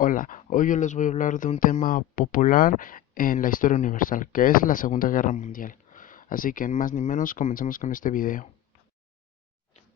Hola, hoy yo les voy a hablar de un tema popular en la historia universal, que es la Segunda Guerra Mundial. Así que, más ni menos, comencemos con este video.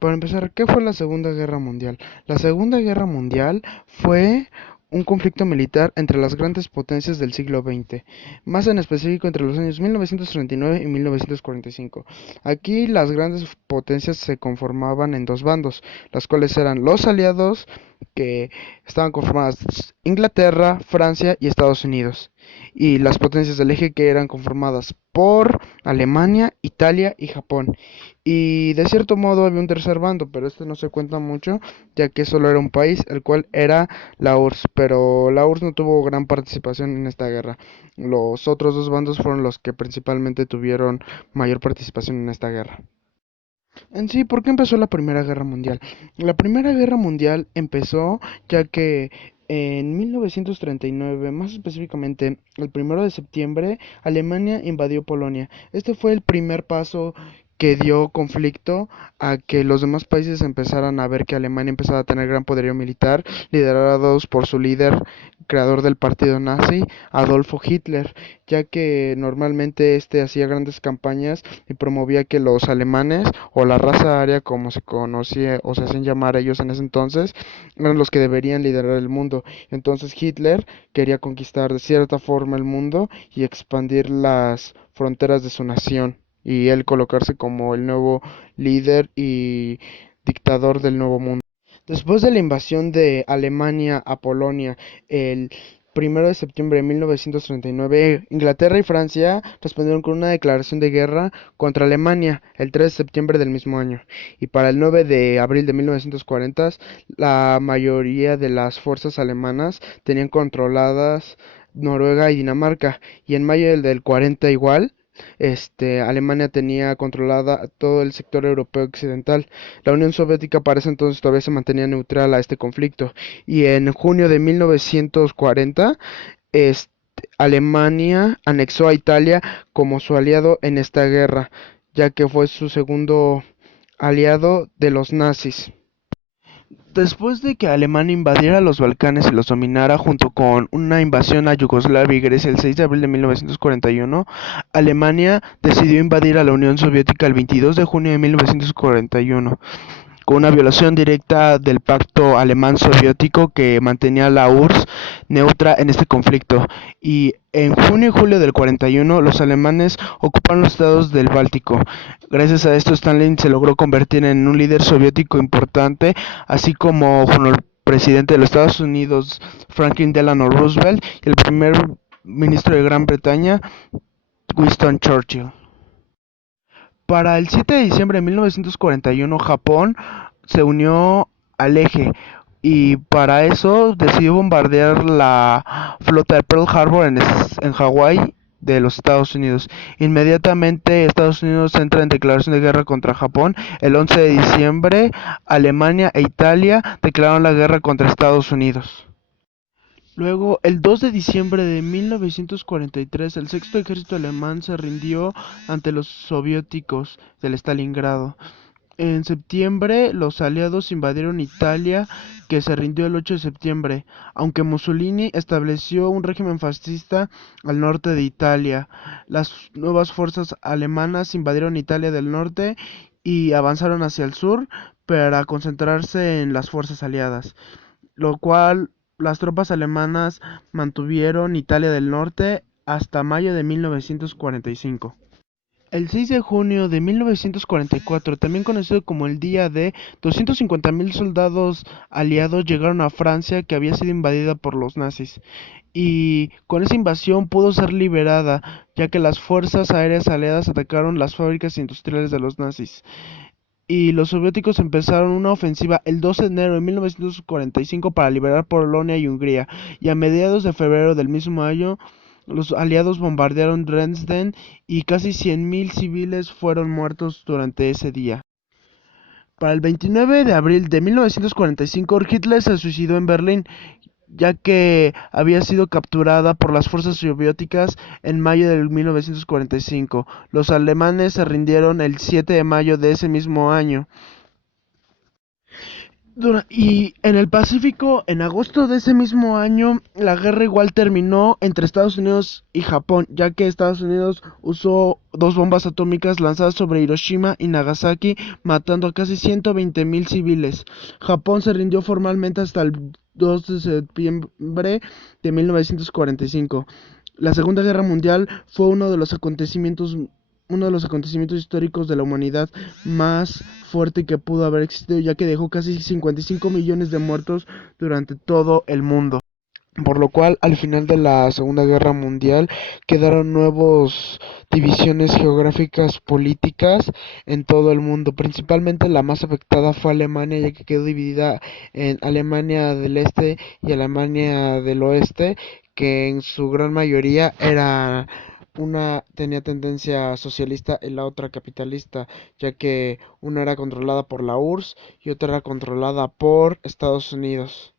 Para empezar, ¿qué fue la Segunda Guerra Mundial? La Segunda Guerra Mundial fue un conflicto militar entre las grandes potencias del siglo XX, más en específico entre los años 1939 y 1945. Aquí las grandes potencias se conformaban en dos bandos, las cuales eran los aliados, que estaban conformadas Inglaterra, Francia y Estados Unidos, y las potencias del eje, que eran conformadas por Alemania, Italia y Japón. Y de cierto modo había un tercer bando, pero este no se cuenta mucho, ya que solo era un país, el cual era la URSS, pero la URSS no tuvo gran participación en esta guerra. Los otros dos bandos fueron los que principalmente tuvieron mayor participación en esta guerra. En sí, ¿por qué empezó la Primera Guerra Mundial? La Primera Guerra Mundial empezó ya que en 1939, más específicamente el 1 de septiembre, Alemania invadió Polonia. Este fue el primer paso que dio conflicto a que los demás países empezaran a ver que Alemania empezaba a tener gran poderío militar, liderados por su líder, creador del partido nazi, Adolfo Hitler, ya que normalmente este hacía grandes campañas y promovía que los alemanes, o la raza aria como se conocía o se hacían llamar ellos en ese entonces, eran los que deberían liderar el mundo. Entonces Hitler quería conquistar de cierta forma el mundo y expandir las fronteras de su nación, y él colocarse como el nuevo líder y dictador del nuevo mundo. Después de la invasión de Alemania a Polonia el 1 de septiembre de 1939, Inglaterra y Francia respondieron con una declaración de guerra contra Alemania el 3 de septiembre del mismo año. Y para el 9 de abril de 1940, la mayoría de las fuerzas alemanas tenían controladas Noruega y Dinamarca. Y en mayo del 40 igual, Alemania tenía controlada todo el sector europeo occidental. La Unión Soviética para ese entonces todavía se mantenía neutral a este conflicto. Y en junio de 1940, Alemania anexó a Italia como su aliado en esta guerra, ya que fue su segundo aliado de los nazis. Después de que Alemania invadiera los Balcanes y los dominara junto con una invasión a Yugoslavia y Grecia el 6 de abril de 1941, Alemania decidió invadir a la Unión Soviética el 22 de junio de 1941, con una violación directa del pacto alemán-soviético que mantenía a la URSS neutra en este conflicto. Y en junio y julio del 41, los alemanes ocuparon los estados del Báltico. Gracias a esto, Stalin se logró convertir en un líder soviético importante, así como con el presidente de los Estados Unidos, Franklin Delano Roosevelt, y el primer ministro de Gran Bretaña, Winston Churchill. Para el 7 de diciembre de 1941, Japón se unió al eje, y para eso decidió bombardear la flota de Pearl Harbor en Hawái de los Estados Unidos. Inmediatamente Estados Unidos entra en declaración de guerra contra Japón. El 11 de diciembre, Alemania e Italia declararon la guerra contra Estados Unidos. Luego, el 2 de diciembre de 1943, el sexto ejército alemán se rindió ante los soviéticos del Stalingrado. En septiembre, los aliados invadieron Italia, que se rindió el 8 de septiembre, aunque Mussolini estableció un régimen fascista al norte de Italia. Las nuevas fuerzas alemanas invadieron Italia del norte y avanzaron hacia el sur para concentrarse en las fuerzas aliadas, lo cual las tropas alemanas mantuvieron Italia del norte hasta mayo de 1945. El 6 de junio de 1944, también conocido como el Día D, 250.000 soldados aliados llegaron a Francia, que había sido invadida por los nazis, y con esa invasión pudo ser liberada, ya que las fuerzas aéreas aliadas atacaron las fábricas industriales de los nazis. Y los soviéticos empezaron una ofensiva el 12 de enero de 1945 para liberar Polonia y Hungría, y a mediados de febrero del mismo año los aliados bombardearon Dresden y casi 100.000 civiles fueron muertos durante ese día. Para el 29 de abril de 1945, Hitler se suicidó en Berlín, ya que había sido capturada por las fuerzas soviéticas en mayo de 1945. Los alemanes se rindieron el 7 de mayo de ese mismo año. Y en el Pacífico, en agosto de ese mismo año, la guerra igual terminó entre Estados Unidos y Japón, ya que Estados Unidos usó dos bombas atómicas lanzadas sobre Hiroshima y Nagasaki, matando a casi 120.000 civiles. Japón se rindió formalmente hasta el 2 de septiembre de 1945. La Segunda Guerra Mundial fue uno de los acontecimientos históricos de la humanidad más fuerte que pudo haber existido, ya que dejó casi 55 millones de muertos durante todo el mundo. Por lo cual, al final de la Segunda Guerra Mundial, quedaron nuevas divisiones geográficas políticas en todo el mundo. Principalmente la más afectada fue Alemania, ya que quedó dividida en Alemania del Este y Alemania del Oeste, que en su gran mayoría una tenía tendencia socialista y la otra capitalista, ya que una era controlada por la URSS y otra era controlada por Estados Unidos.